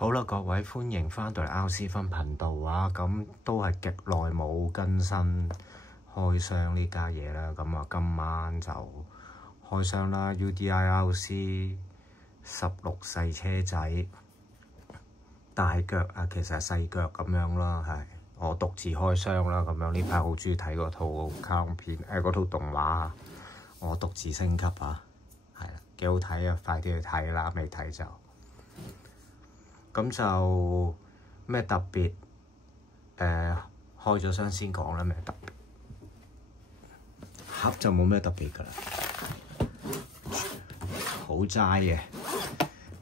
好啦，各位歡迎翻到嚟 RC 分頻道啊！咁都係極耐冇更新開箱呢家嘢啦。咁啊，今晚就開箱啦 ！UDI RC 16細車仔，大腳啊，其實係細腳咁樣啦，係我獨自開箱啦。咁樣呢排好中意睇嗰套卡通片，嗰套動畫，我獨自升級啊，係啦，幾好睇啊！快啲去睇啦，未睇就〜咁就咩特別？開咗箱先講啦，咩特別？盒就冇咩特別噶啦，好齋嘅。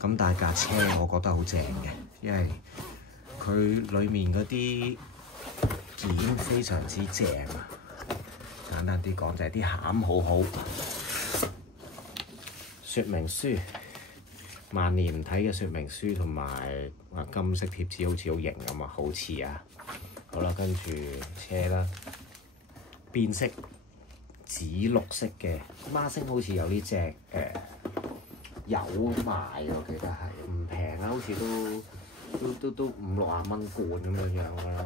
咁但係架車我覺得好正嘅，因為佢裡面嗰啲件非常之正啊。簡單啲講就係啲餡好好，說明書。萬年唔睇嘅說明書同埋金色貼紙好似好型咁啊，好似啊！好啦，跟住車啦，變色紫綠色嘅孖星，好似有呢隻有賣，我記得係唔平啊，好似都50-60蚊罐咁樣樣噶啦。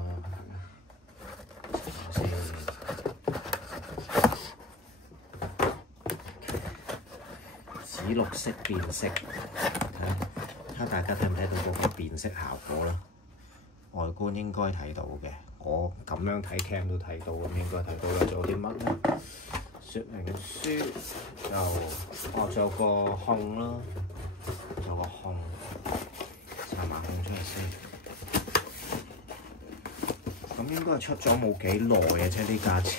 紫綠色變色，睇下大家睇唔睇到嗰個變色效果啦？外觀應該睇到嘅，我咁樣睇 cam 都睇到，咁應該睇到啦。仲有啲乜咧？說明書就仲有個控啦，仲有個控，插埋控出嚟先。咁應該係出咗冇幾耐嘅啫，呢架車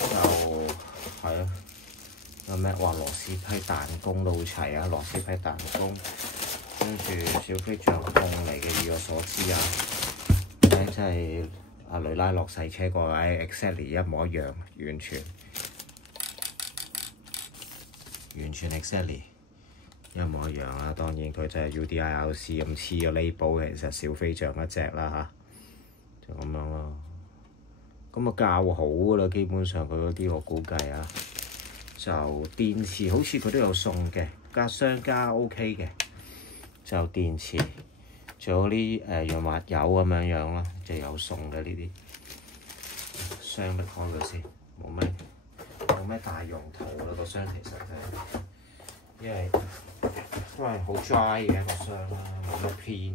就係啊。有咩話螺絲批彈弓都好齊啊！螺絲批彈弓，跟住小飛象控嚟嘅，以我所知啊，真係阿雷拉洛細車個位 exactly 一模一樣，完全 exactly 一模一樣啦。當然佢真係 UDI RC 咁黐咗 label，其實小飛象一隻啦嚇，就咁樣咯。咁啊較好噶啦，基本上佢嗰啲我估計啊。就電池好似佢都有送嘅，商家 OK 嘅，就電池，仲有啲潤滑油咁樣樣啦，就有送嘅呢啲。箱搣開佢先，冇咩大用途啦，個箱其實係，因為都係好 dry 嘅一個箱啦，冇乜偏。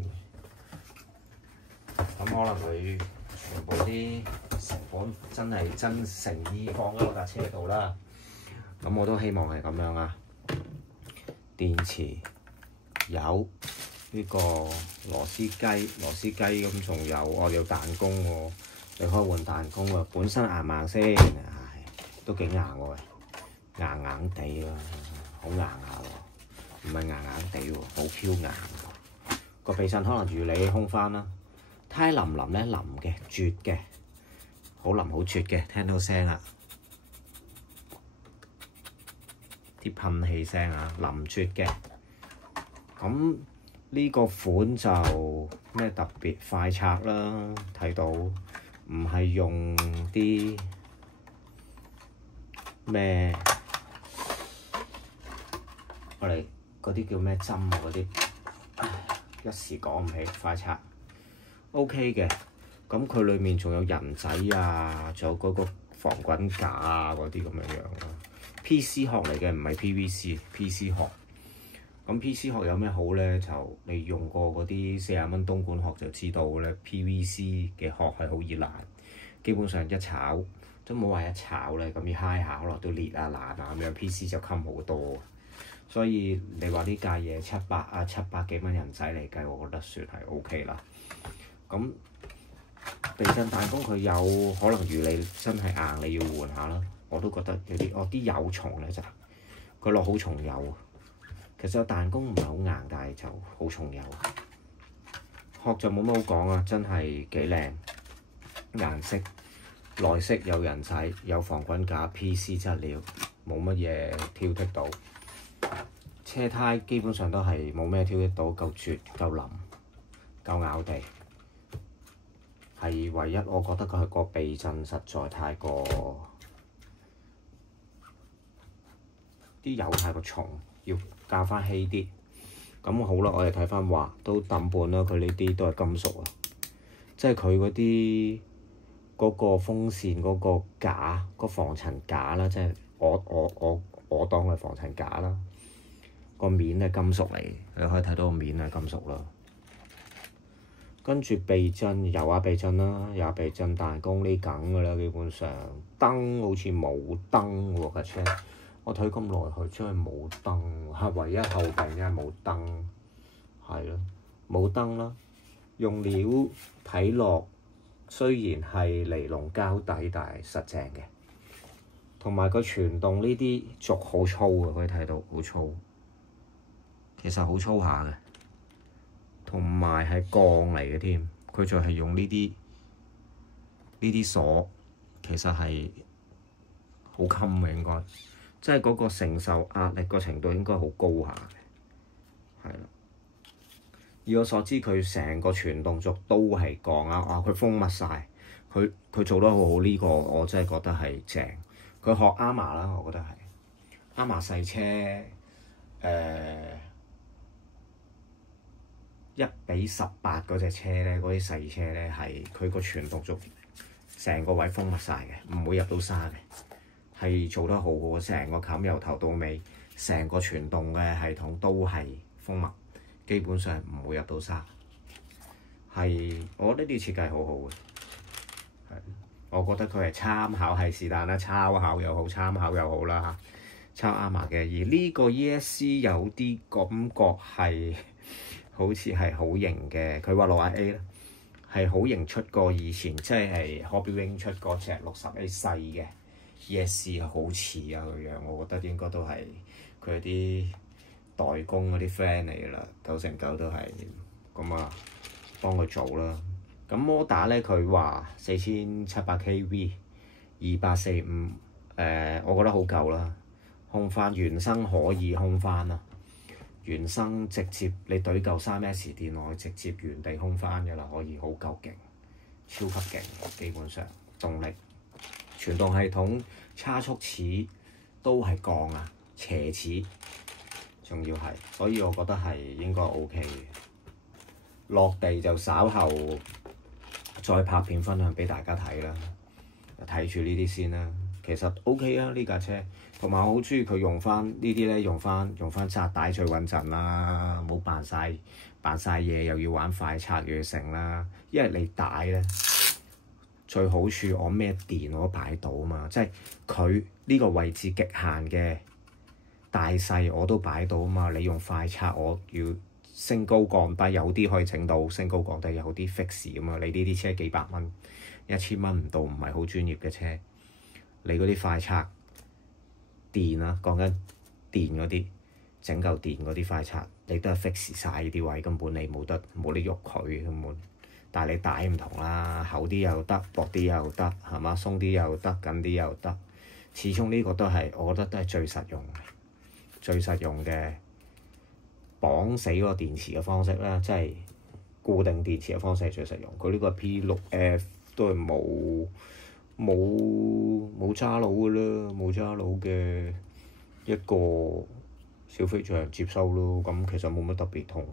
咁可能佢全部啲成本真係真誠意放喺嗰架車度啦。咁我都希望係咁樣啊！電池有呢個螺絲雞咁，仲有我有彈弓喎，你可以換彈弓喎。本身硬唔硬先？都幾硬喎，硬硬地喎，好硬下喎，唔係硬硬地喎，好 Q 硬。個避震可能如你空翻啦，胎腍唔腍咧？腍嘅，絕嘅，好腍好絕嘅，聽到聲啦。啲噴氣聲啊，臨絕嘅。咁呢個款就咩特別快拆啦，睇到唔係用啲咩我哋嗰啲叫咩針啊嗰啲，一時講唔起。快拆 OK 嘅，咁佢裡面仲有人仔啊，仲有嗰個防滾架啊嗰啲咁樣樣咯。PC 殼嚟嘅，唔係 PVC。PC 殼，咁 PC 殼有咩好咧？就你用過嗰啲40蚊東莞殼就知道咧。PVC 嘅殼係好易爛，基本上一炒都冇話一炒咧，咁要揩下可能都裂啊爛啊咁樣。PC 就襟好多，所以你話呢架嘢700幾蚊人仔嚟計，我覺得算係 OK 啦。咁避震彈弓佢有可能如你真係硬，你要換下啦。我都覺得有啲啲油重咧，就佢落好重油。其實彈弓唔係好硬，但係就好重油。殼就冇乜好講啊，真係幾靚。顏色內飾有人仔，有防滾架 ，PC 質料冇乜嘢挑剔到。車胎基本上都係冇咩挑剔到，夠絕夠腍夠咬地。係唯一我覺得佢係個避震實在太過。啲油太過重，要校翻稀啲。咁好啦，我哋睇翻畫都抌半啦，佢呢啲都係金屬啊，即係佢嗰啲嗰個風扇嗰個架、個防塵架啦，即係我當佢防塵架啦。個面係金屬嚟，你可以睇到個面係金屬啦。跟住避震油壓避震啦，油壓避震彈弓呢梗㗎啦，基本上燈好似冇燈喎架車。我睇咁耐佢真係冇燈，係唯一後備真係冇燈，係咯冇燈啦。用料睇落雖然係尼龍膠底，但係實淨嘅。同埋個傳動呢啲軸好粗啊，可以睇到好粗，其實好粗下嘅。同埋係鋼嚟嘅添，佢就係用呢啲鎖，其實係好襟嘅應該。即係嗰個承受壓力個程度應該好高下嘅，係啦。以我所知，佢成個傳動軸都係鋼啊！佢封密晒，佢做得好好，呢個我真係覺得係正。佢學 Ama 啦，我覺得係 Ama 細車1:18嗰隻車咧，嗰啲細車咧係佢個傳動軸成個位封密晒嘅，唔會入到沙嘅。係做得好好，成個冚由頭到尾，成個傳動嘅系統都係封密，基本上唔會入到沙。係，我覺得呢啲設計好好嘅。係，我覺得佢係參考係是但啦，抄考又好，參考又好啦嚇，抄 Ama 嘅。而呢個 ESC 有啲感覺係好似係好型嘅，佢話60A 咧係好型，出過以前即係 Hobby Wing 出過隻60A 細嘅。ESC 好似啊個樣，我覺得應該都係佢啲代工嗰啲 friend 嚟㗎啦，9成9都係咁啊，幫佢做啦。咁摩打咧，佢話4700 kV 2845，我覺得好夠啦。控翻原生可以控翻啦，原生直接你懟嚿 3S 電落去，直接原地控翻㗎啦，可以好夠勁，超級勁，基本上動力。傳動系統差速齒都係鋼啊，斜齒仲要係，所以我覺得係應該 OK 嘅。落地就稍後再拍片分享俾大家睇啦，睇住呢啲先啦。其實 OK 啊呢架車，同埋我好中意佢用翻呢啲咧，用翻紮帶最穩陣啦，冇扮晒嘢，又要玩快拆又要成啦。因為你帶咧。最好處我咩電我都擺到啊嘛，即係佢呢個位置極限嘅大細我都擺到啊嘛。你用快拆我要升高降低，有啲可以整到升高降低，有啲 fix 咁啊。你呢啲車幾百蚊、1000蚊唔到，唔係好專業嘅車。你嗰啲快拆電啊，講緊電嗰啲整嚿電嗰啲快拆，你都係 fix 晒呢啲位，根本你冇得喐佢根本。但係你帶唔同啦，厚啲又得，薄啲又得，係嘛？鬆啲又得，緊啲又得。始終呢個都係，我覺得都係最實用嘅綁死嗰個電池嘅方式啦，即係固定電池嘅方式係最實用。佢呢個 P6F 都係冇揸佬㗎啦，冇揸佬嘅一個小飛象接收咯。咁其實冇乜特別，同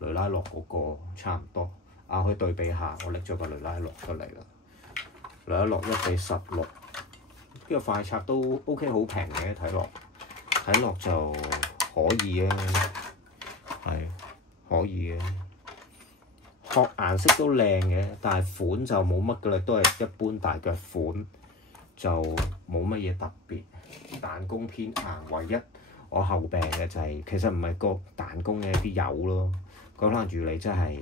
雷拉洛嗰個差唔多。可以對比下，我拎咗個雷拉洛出嚟啦。雷拉洛1:16，呢個快拆都 OK， 好平嘅，睇落就可以啊，係可以嘅。殼顏色都靚嘅，但係款就冇乜㗎啦，都係一般大腳款，就冇乜嘢特別。彈弓偏硬，唯一我後病嘅就係、其實唔係個彈弓嘅啲油咯，可能如你真係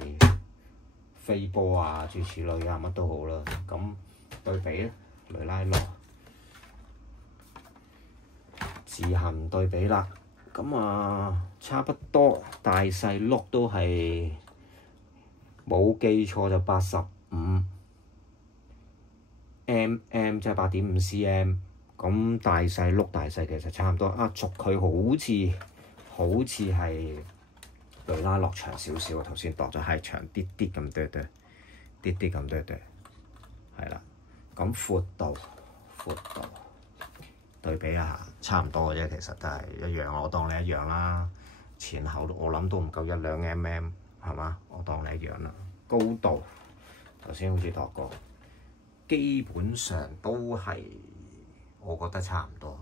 飛波啊，諸如此類啊，乜都好啦。咁對比咧，雷拉洛自行對比啦。咁啊，差不多大細轆都係冇記錯就85 mm，即係8.5 cm。咁大細轆大細其實差唔多啊，軸佢好似係雷拉洛長少少，頭先度咗係長啲啲咁多，啲咁多，係啦。咁闊度對比一下，差唔多嘅啫，其實都係一樣，我當你一樣啦。前後我諗都唔夠1-2mm，係嘛？我當你一樣啦。高度頭先好似度過，基本上都係我覺得差唔多。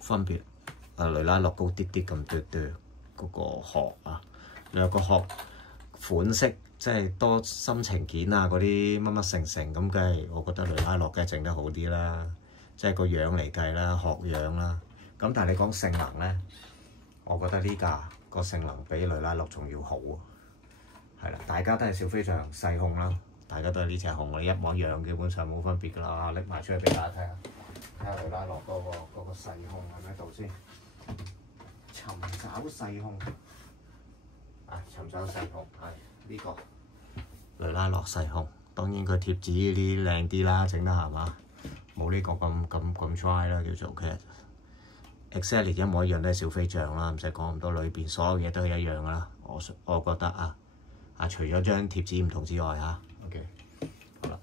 分別雷拉諾高啲啲咁多嗰個殼啊，兩個殼款式即係多心情件啊嗰啲乜乜成咁，梗係我覺得雷拉諾梗係整得好啲啦。即係個樣嚟計啦，殼樣啦。咁但係你講性能咧，我覺得呢架個性能比雷拉諾仲要好喎。係啦，大家都係小飛象細控啦，大家都係呢隻控，你一模一樣，基本上冇分別㗎啦。拎埋出去俾大家睇下，睇下雷拉諾嗰個細控喺咩度先？尋找細控啊！尋找細控係呢個雷拉諾細控，當然佢貼紙嗰啲靚啲啦，整得係嘛？冇呢個咁 dry 啦，叫做嘅。exactly 一模一樣都係小飛象啦，唔使講咁多，裏邊所有嘢都係一樣㗎啦。我覺得啊，除咗張貼紙唔同之外嚇 ，OK， 好啦。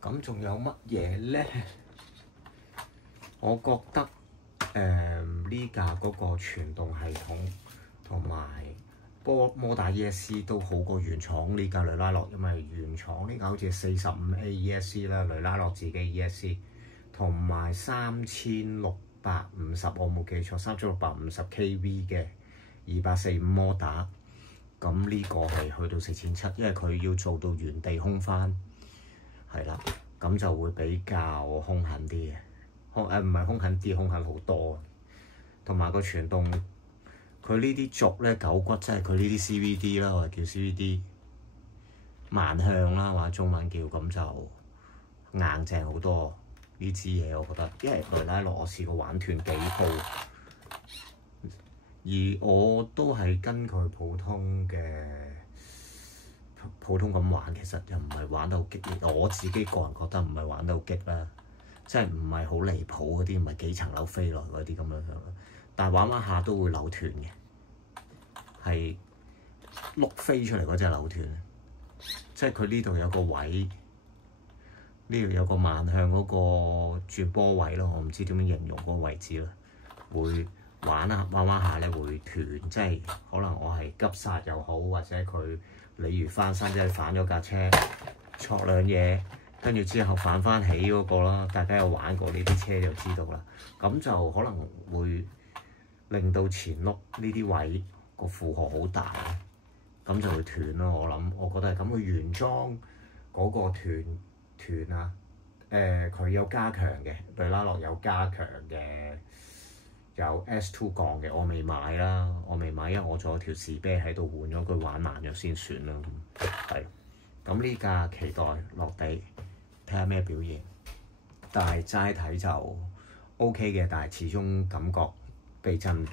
咁仲有乜嘢咧？我覺得呢架嗰個傳動系統同埋摩打 ESC 都好過原廠呢架雷拉諾，因為原廠呢架好似係45A ESC 啦，雷拉諾自己 ESC 同埋3650，我冇記錯3650 kV 嘅2845摩打，咁呢個係去到4700，因為佢要做到原地空翻，係啦，咁就會比較兇狠啲嘅，唔係兇狠啲，兇狠好多，同埋個傳動。佢呢啲軸咧狗骨，即係佢呢啲 CVD 啦，或者叫 CVD 慢向啦，或者中文叫咁就硬淨好多呢支嘢，我覺得。因為雷拉諾我試過玩斷幾鋪，而我都係跟佢普通咁玩，其實又唔係玩到激烈。我自己個人覺得唔係玩到激啦，即係唔係好離譜嗰啲，唔係幾層樓飛落嗰啲咁樣。但係玩下都會扭斷嘅，係碌飛出嚟嗰隻扭斷，即係佢呢度有個位，呢度有個慢向嗰個轉波位咯，我唔知點樣形容嗰個位置啦。會玩下咧會斷，即係可能我係急剎又好，或者佢例如翻身即係反咗架車，挫兩嘢，跟住之後反翻起嗰個啦。大家有玩過呢啲車就知道啦。咁就可能會令到前轆呢啲位個負荷好大，咁就會斷咯。我覺得係咁。佢原裝嗰個斷啊，佢有加強嘅，雷拉諾有加強嘅，有 S2 鋼嘅，我未買啦，因為我仲有條士啤喺度換咗佢玩慢咗先算啦。係，咁呢架期待落地睇下咩表現，但係齋睇就 OK 嘅，但係始終感覺避震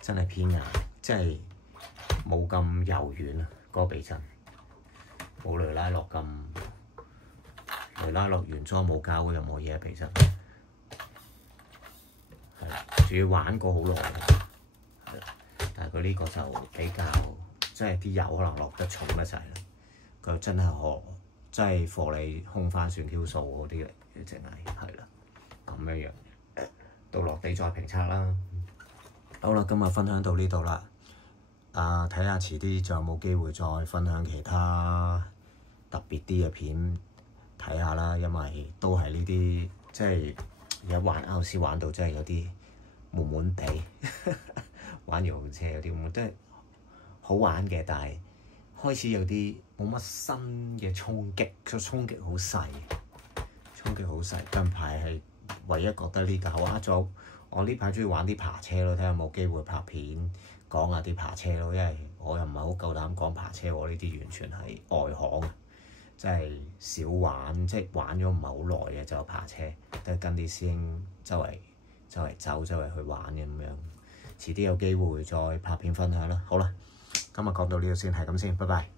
真係偏硬，即係冇咁柔軟啊！嗰個避震冇雷拉諾咁，雷拉諾原裝冇教過任何嘢避震，係啦，仲要玩過好耐，係啦，但係佢呢個就比較即係啲油可能落得重得滯啦，佢真係真係貨你空翻算 Q 數嗰啲嚟嘅，淨係啦，咁樣到落地再評測啦。好啦，今日分享到呢度啦。睇下遲啲仲有冇機會再分享其他特別啲嘅片睇下啦。因為都係呢啲即係而家玩歐斯玩到真係有啲悶悶地，玩搖車有啲悶，即係好玩嘅，但係開始有啲冇乜新嘅衝擊，個衝擊好細。近排係唯一覺得呢架玩咗。我呢排中意玩啲爬車咯，睇下有冇機會拍片講下啲爬車咯。因為我又唔係好夠膽講爬車，我呢啲完全係外行，即係少玩，即係玩咗唔係好耐嘅就爬車，都係跟啲師兄周圍走，周圍去玩嘅咁樣。遲啲有機會再拍片分享啦。好啦，今日講到呢度先，係咁先，拜拜。